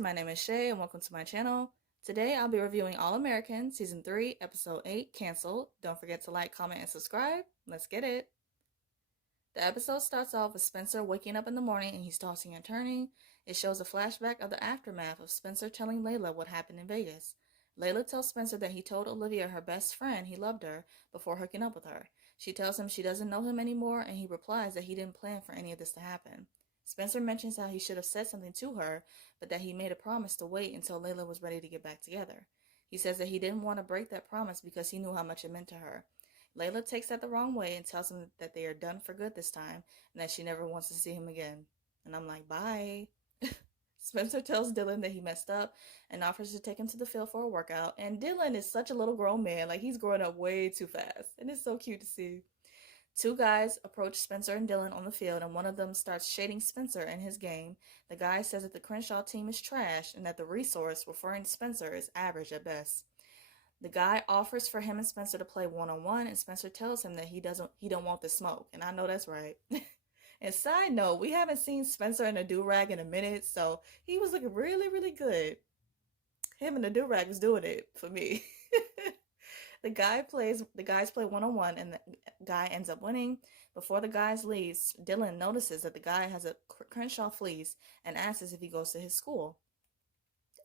my name is Shay and welcome to my channel. Today I'll be reviewing All American Season 3, Episode 8, Cancelled. Don't forget to like, comment, and subscribe. Let's get it. The episode starts off with Spencer waking up in the morning and he's tossing and turning. It shows a flashback of the aftermath of Spencer telling Layla what happened in Vegas. Layla tells Spencer that he told Olivia, her best friend, he loved her before hooking up with her. She tells him she doesn't know him anymore and he replies that he didn't plan for any of this to happen. Spencer mentions how he should have said something to her, but that he made a promise to wait until Layla was ready to get back together. He says that he didn't want to break that promise because he knew how much it meant to her. Layla takes that the wrong way and tells him that they are done for good this time and that she never wants to see him again. And I'm like, bye. Spencer tells Dylan that he messed up and offers to take him to the field for a workout. And Dylan is such a little grown man. Like, he's growing up way too fast. And it's so cute to see. Two guys approach Spencer and Dylan on the field, and one of them starts shading Spencer and his game. The guy says that the Crenshaw team is trash and that the resource, referring to Spencer, is average at best. The guy offers for him and Spencer to play one-on-one, and Spencer tells him that he don't want the smoke. And I know that's right. And side note, we haven't seen Spencer in a do-rag in a minute, so he was looking really, really good. Him and the do-rag was doing it for me. The guys play one-on-one, and the guy ends up winning. Before the guys leaves, Dylan notices that the guy has a Crenshaw fleece and asks if he goes to his school.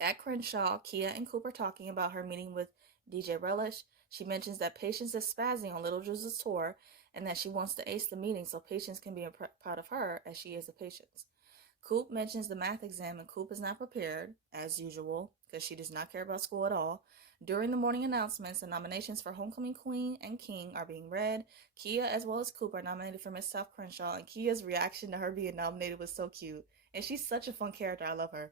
At Crenshaw, Kia and Cooper talking about her meeting with DJ Relish. She mentions that Patience is spazzing on Little Juice's tour and that she wants to ace the meeting so Patience can be proud of her as she is of Patience. Coop mentions the math exam and Coop is not prepared, as usual, because she does not care about school at all. During the morning announcements, the nominations for Homecoming Queen and King are being read. Kia as well as Coop are nominated for Miss South Crenshaw, and Kia's reaction to her being nominated was so cute. And she's such a fun character. I love her.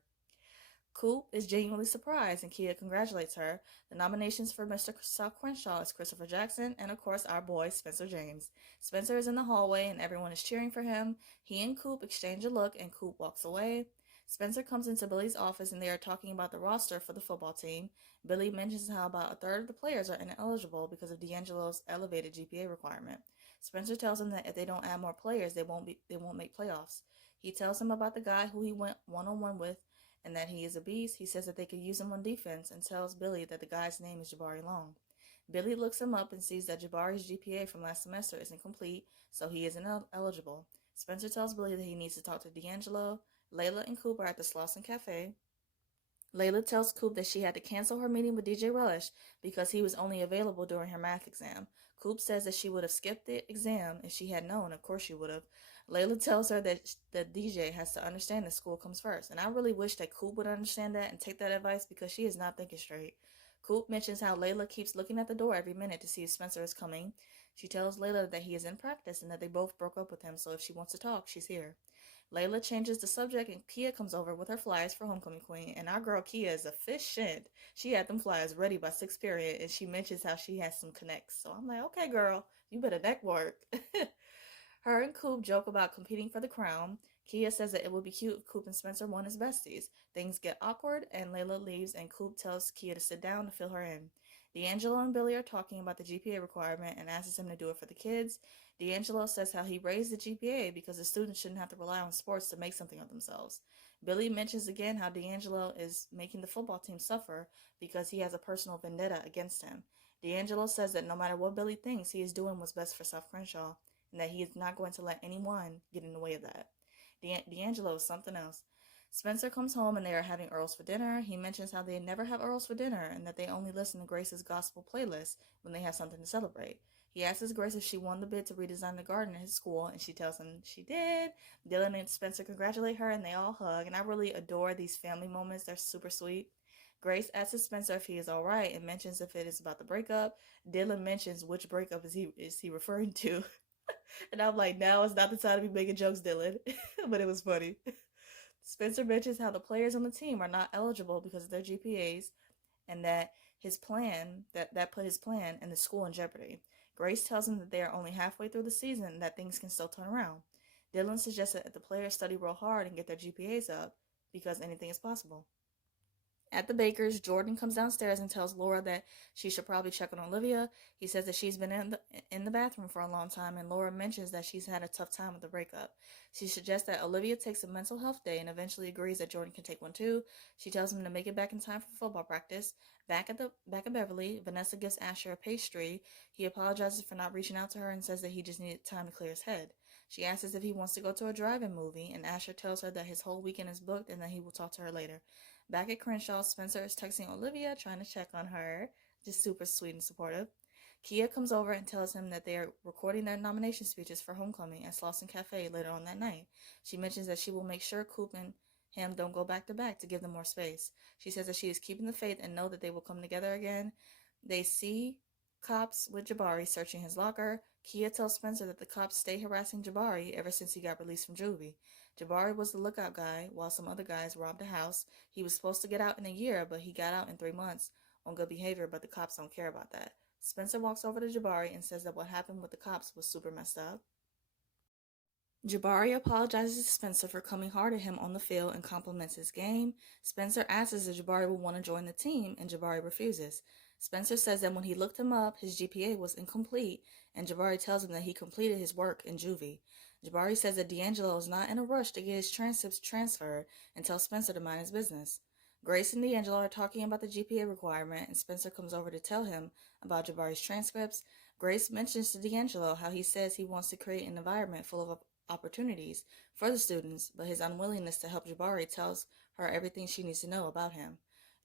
Coop is genuinely surprised and Kia congratulates her. The nominations for Mr. South Crenshaw is Christopher Jackson and of course our boy Spencer James. Spencer is in the hallway and everyone is cheering for him. He and Coop exchange a look and Coop walks away. Spencer comes into Billy's office and they are talking about the roster for the football team. Billy mentions how about a third of the players are ineligible because of D'Angelo's elevated GPA requirement. Spencer tells him that if they don't add more players, they won't make playoffs. He tells him about the guy who he went one-on-one with and that he is a beast. He says that they could use him on defense and tells Billy that the guy's name is Jabari Long. Billy looks him up and sees that Jabari's GPA from last semester isn't complete, so he isn't eligible. Spencer tells Billy that he needs to talk to D'Angelo. Layla and Coop are at the Slauson Cafe. Layla tells Coop that she had to cancel her meeting with DJ Relish because he was only available during her math exam. Coop says that she would have skipped the exam if she had known. Of course she would have. Layla tells her that the DJ has to understand that school comes first. And I really wish that Coop would understand that and take that advice because she is not thinking straight. Coop mentions how Layla keeps looking at the door every minute to see if Spencer is coming. She tells Layla that he is in practice and that they both broke up with him, so if she wants to talk, she's here. Layla changes the subject and Kia comes over with her flyers for Homecoming Queen. And our girl Kia is efficient. She had them flyers ready by 6th period and she mentions how she has some connects. So I'm like, okay girl, you better network. Her and Coop joke about competing for the crown. Kia says that it would be cute if Coop and Spencer won as besties. Things get awkward and Layla leaves and Coop tells Kia to sit down to fill her in. D'Angelo and Billy are talking about the GPA requirement and asks him to do it for the kids. D'Angelo says how he raised the GPA because the students shouldn't have to rely on sports to make something of themselves. Billy mentions again how D'Angelo is making the football team suffer because he has a personal vendetta against him. D'Angelo says that no matter what Billy thinks, he is doing what's best for South Crenshaw and that he is not going to let anyone get in the way of that. D'Angelo is something else. Spencer comes home and they are having Earls for dinner. He mentions how they never have Earls for dinner and that they only listen to Grace's gospel playlist when they have something to celebrate. He asks Grace if she won the bid to redesign the garden at his school and she tells him she did. Dylan and Spencer congratulate her and they all hug, and I really adore these family moments. They're super sweet. Grace asks Spencer if he is alright and mentions if it is about the breakup. Dylan mentions which breakup is he referring to. And I'm like, now is not the time to be making jokes, Dylan. But it was funny. Spencer mentions how the players on the team are not eligible because of their GPAs and that his plan, that put his plan and the school in jeopardy. Grace tells him that they are only halfway through the season and that things can still turn around. Dylan suggests that the players study real hard and get their GPAs up because anything is possible. At the baker's, Jordan comes downstairs and tells Laura that she should probably check on Olivia. He says that she's been in the bathroom for a long time, and Laura mentions that she's had a tough time with the breakup. She suggests that Olivia takes a mental health day and eventually agrees that Jordan can take one too. She tells him to make it back in time for football practice. Back at Beverly, Vanessa gives Asher a pastry. He apologizes for not reaching out to her and says that he just needed time to clear his head. She asks if he wants to go to a drive-in movie, and Asher tells her that his whole weekend is booked and that he will talk to her later. Back at Crenshaw, Spencer is texting Olivia, trying to check on her. Just super sweet and supportive. Kia comes over and tells him that they are recording their nomination speeches for Homecoming at Slauson Cafe later on that night. She mentions that she will make sure Coop and him don't go back to back to give them more space. She says that she is keeping the faith and know that they will come together again. They see cops with Jabari searching his locker. Kia tells Spencer that the cops stay harassing Jabari ever since he got released from juvie. Jabari was the lookout guy while some other guys robbed a house. He was supposed to get out in a year, but he got out in 3 months on good behavior, but the cops don't care about that. Spencer walks over to Jabari and says that what happened with the cops was super messed up. Jabari apologizes to Spencer for coming hard at him on the field and compliments his game. Spencer asks if Jabari will want to join the team, and Jabari refuses. Spencer says that when he looked him up, his GPA was incomplete, and Jabari tells him that he completed his work in juvie. Jabari says that D'Angelo is not in a rush to get his transcripts transferred and tells Spencer to mind his business. Grace and D'Angelo are talking about the GPA requirement, and Spencer comes over to tell him about Jabari's transcripts. Grace mentions to D'Angelo how he says he wants to create an environment full of opportunities for the students, but his unwillingness to help Jabari tells her everything she needs to know about him.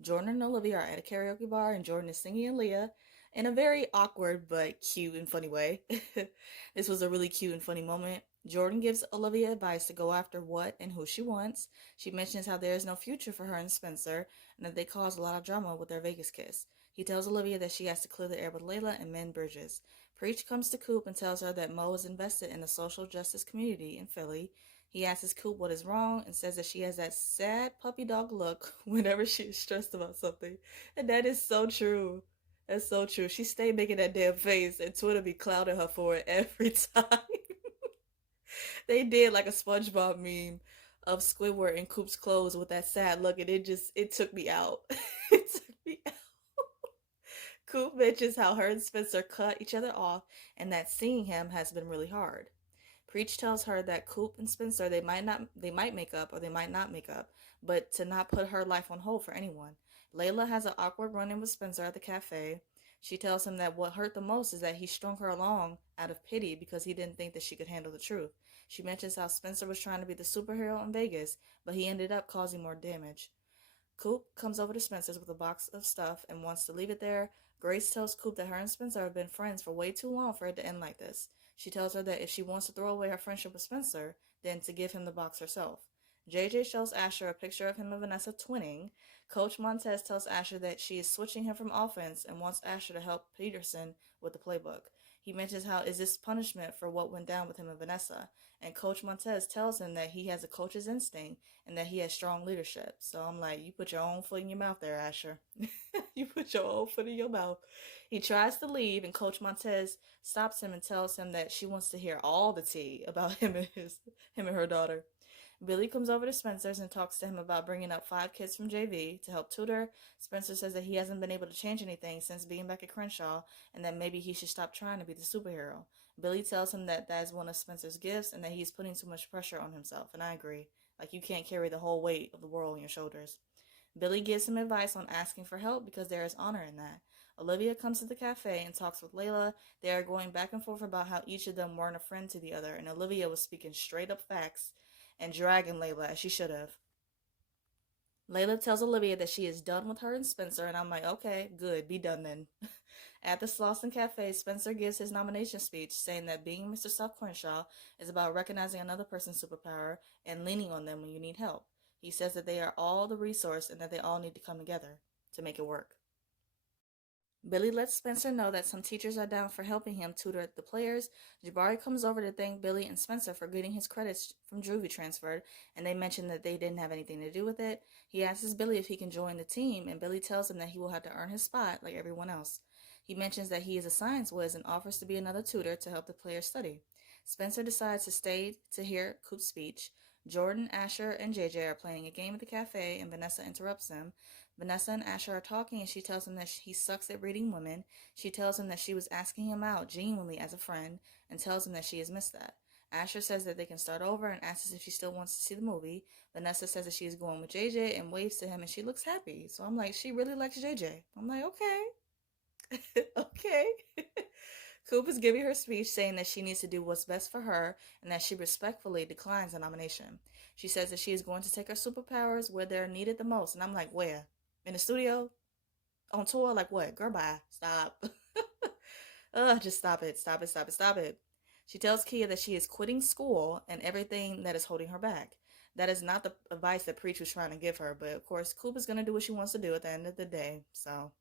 Jordan and Olivia are at a karaoke bar, and Jordan is singing Aaliyah in a very awkward but cute and funny way. This was a really cute and funny moment. Jordan gives Olivia advice to go after what and who she wants. She mentions how there is no future for her and Spencer, and that they caused a lot of drama with their Vegas kiss. He tells Olivia that she has to clear the air with Layla and mend bridges. Preach comes to Coop and tells her that Mo is invested in the social justice community in Philly. He asks Coop what is wrong and says that she has that sad puppy dog look whenever she is stressed about something. And that is so true. That's so true. She stayed making that damn face, and Twitter be clouding her for it every time. They did like a SpongeBob meme of Squidward in Coop's clothes with that sad look, and it took me out. It took me out. Coop mentions how her and Spencer cut each other off, and that seeing him has been really hard. Preach tells her that Coop and Spencer they might make up or they might not make up, but to not put her life on hold for anyone. Layla has an awkward run-in with Spencer at the cafe. She tells him that what hurt the most is that he strung her along out of pity because he didn't think that she could handle the truth. She mentions how Spencer was trying to be the superhero in Vegas, but he ended up causing more damage. Coop comes over to Spencer's with a box of stuff and wants to leave it there. Grace tells Coop that her and Spencer have been friends for way too long for it to end like this. She tells her that if she wants to throw away her friendship with Spencer, then to give him the box herself. JJ shows Asher a picture of him and Vanessa twinning. Coach Montez tells Asher that she is switching him from offense and wants Asher to help Peterson with the playbook. He mentions how is this punishment for what went down with him and Vanessa, and Coach Montez tells him that he has a coach's instinct and that he has strong leadership. So I'm like, you put your own foot in your mouth there, Asher. You put your own foot in your mouth. He tries to leave, and Coach Montez stops him and tells him that she wants to hear all the tea about him and her daughter. Billy comes over to Spencer's and talks to him about bringing up 5 kids from JV to help tutor. Spencer says that he hasn't been able to change anything since being back at Crenshaw and that maybe he should stop trying to be the superhero. Billy tells him that that is one of Spencer's gifts and that he's putting too much pressure on himself, and I agree. Like, you can't carry the whole weight of the world on your shoulders. Billy gives him advice on asking for help because there is honor in that. Olivia comes to the cafe and talks with Layla. They are going back and forth about how each of them weren't a friend to the other, and Olivia was speaking straight up facts and dragging Layla as she should have. Layla tells Olivia that she is done with her and Spencer, and I'm like, okay, good, be done then. At the Slauson Cafe, Spencer gives his nomination speech, saying that being Mr. South Crenshaw is about recognizing another person's superpower and leaning on them when you need help. He says that they are all the resource and that they all need to come together to make it work. Billy lets Spencer know that some teachers are down for helping him tutor the players. Jabari comes over to thank Billy and Spencer for getting his credits from juvie transferred, and they mention that they didn't have anything to do with it. He asks Billy if he can join the team, and Billy tells him that he will have to earn his spot like everyone else. He mentions that he is a science whiz and offers to be another tutor to help the players study. Spencer decides to stay to hear Coop's speech. Jordan, Asher, and JJ are playing a game at the cafe, and Vanessa interrupts them. Vanessa and Asher are talking, and she tells him that he sucks at reading women. She tells him that she was asking him out genuinely as a friend, and tells him that she has missed that. Asher says that they can start over and asks if she still wants to see the movie. Vanessa says that she is going with JJ and waves to him, and she looks happy. So I'm like, she really likes JJ. I'm like, okay. Okay. Coop is giving her speech saying that she needs to do what's best for her and that she respectfully declines the nomination. She says that she is going to take her superpowers where they're needed the most. And I'm like, where? In the studio? On tour? Like what? Girl, bye. Stop. Ugh, just stop it. Stop it. Stop it. Stop it. She tells Kia that she is quitting school and everything that is holding her back. That is not the advice that Preach was trying to give her, but of course, Coop is going to do what she wants to do at the end of the day. So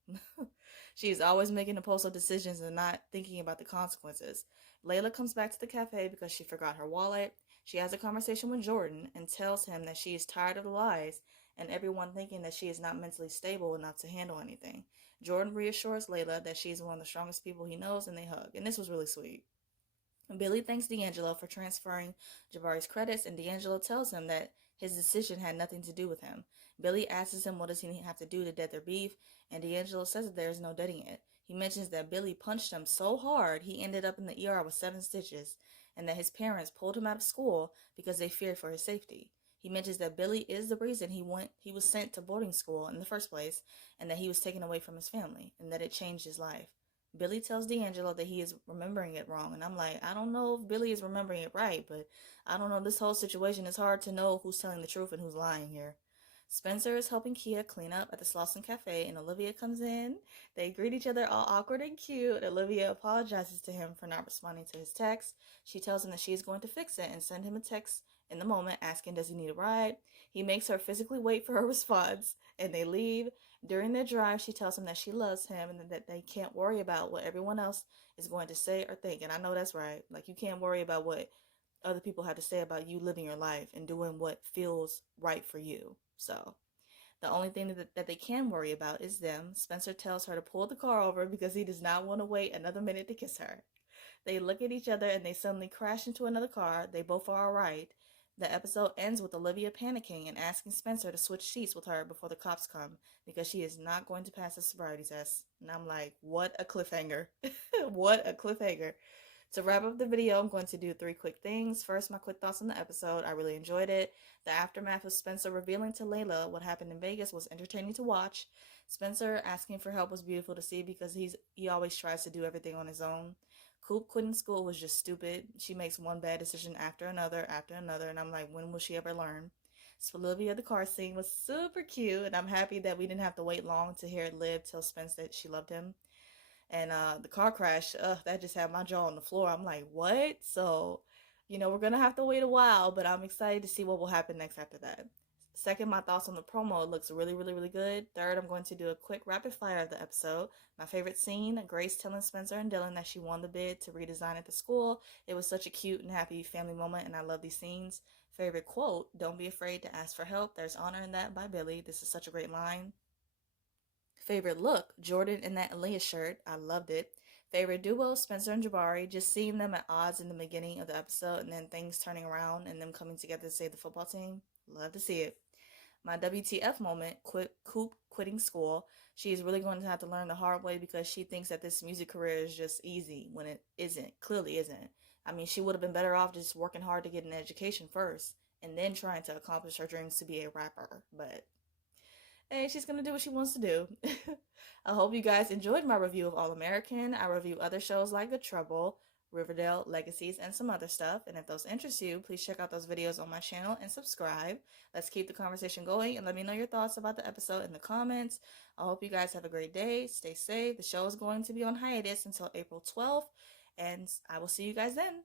she's always making impulsive decisions and not thinking about the consequences. Layla comes back to the cafe because she forgot her wallet. She has a conversation with Jordan and tells him that she is tired of the lies and everyone thinking that she is not mentally stable enough to handle anything. Jordan reassures Layla that she is one of the strongest people he knows, and they hug. And this was really sweet. Billy thanks D'Angelo for transferring Jabari's credits, and D'Angelo tells him that his decision had nothing to do with him. Billy asks him what does he have to do to dead their beef, and D'Angelo says that there is no deading it. He mentions that Billy punched him so hard he ended up in the ER with 7 stitches, and that his parents pulled him out of school because they feared for his safety. He mentions that Billy is the reason he was sent to boarding school in the first place, and that he was taken away from his family, and that it changed his life. Billy tells D'Angelo that he is remembering it wrong. And I'm like, I don't know if Billy is remembering it right, but I don't know. This whole situation is hard to know who's telling the truth and who's lying here. Spencer is helping Kia clean up at the Slauson Cafe, and Olivia comes in. They greet each other all awkward and cute. Olivia apologizes to him for not responding to his text. She tells him that she is going to fix it and send him a text in the moment asking does he need a ride. He makes her physically wait for her response, and they leave. During their drive, she tells him that she loves him and that they can't worry about what everyone else is going to say or think. And I know that's right. Like, you can't worry about what other people have to say about you living your life and doing what feels right for you. So, the only thing that they can worry about is them. Spencer tells her to pull the car over because he does not want to wait another minute to kiss her. They look at each other and they suddenly crash into another car. They both are alright. The episode ends with Olivia panicking and asking Spencer to switch seats with her before the cops come because she is not going to pass the sobriety test. And I'm like, what a cliffhanger. What a cliffhanger. To wrap up the video, I'm going to do 3 quick things. First, my quick thoughts on the episode. I really enjoyed it. The aftermath of Spencer revealing to Layla what happened in Vegas was entertaining to watch. Spencer asking for help was beautiful to see because he always tries to do everything on his own. Coop quitting school was just stupid. She makes one bad decision after another, and I'm like, when will she ever learn? So Olivia, the car scene was super cute, and I'm happy that we didn't have to wait long to hear Liv tell Spence that she loved him. And the car crash, that just had my jaw on the floor. I'm like, what? So, we're gonna have to wait a while, but I'm excited to see what will happen next after that. Second, my thoughts on the promo. It looks really, really, really good. Third, I'm going to do a quick rapid fire of the episode. My favorite scene, Grace telling Spencer and Dylan that she won the bid to redesign at the school. It was such a cute and happy family moment, and I love these scenes. Favorite quote, don't be afraid to ask for help. There's honor in that by Billy. This is such a great line. Favorite look, Jordan in that Aaliyah shirt. I loved it. Favorite duo, Spencer and Jabari. Just seeing them at odds in the beginning of the episode and then things turning around and them coming together to save the football team. Love to see it. My WTF moment, Coop quitting school. She is really going to have to learn the hard way because she thinks that this music career is just easy when it isn't. Clearly isn't. I mean, she would have been better off just working hard to get an education first and then trying to accomplish her dreams to be a rapper. But hey, she's gonna do what she wants to do. I hope you guys enjoyed my review of All American. I review other shows like The Trouble, Riverdale, Legacies, and some other stuff. And if those interest you, please check out those videos on my channel and subscribe. Let's keep the conversation going and let me know your thoughts about the episode in the comments. I hope you guys have a great day. Stay safe. The show is going to be on hiatus until April 12th, and I will see you guys then.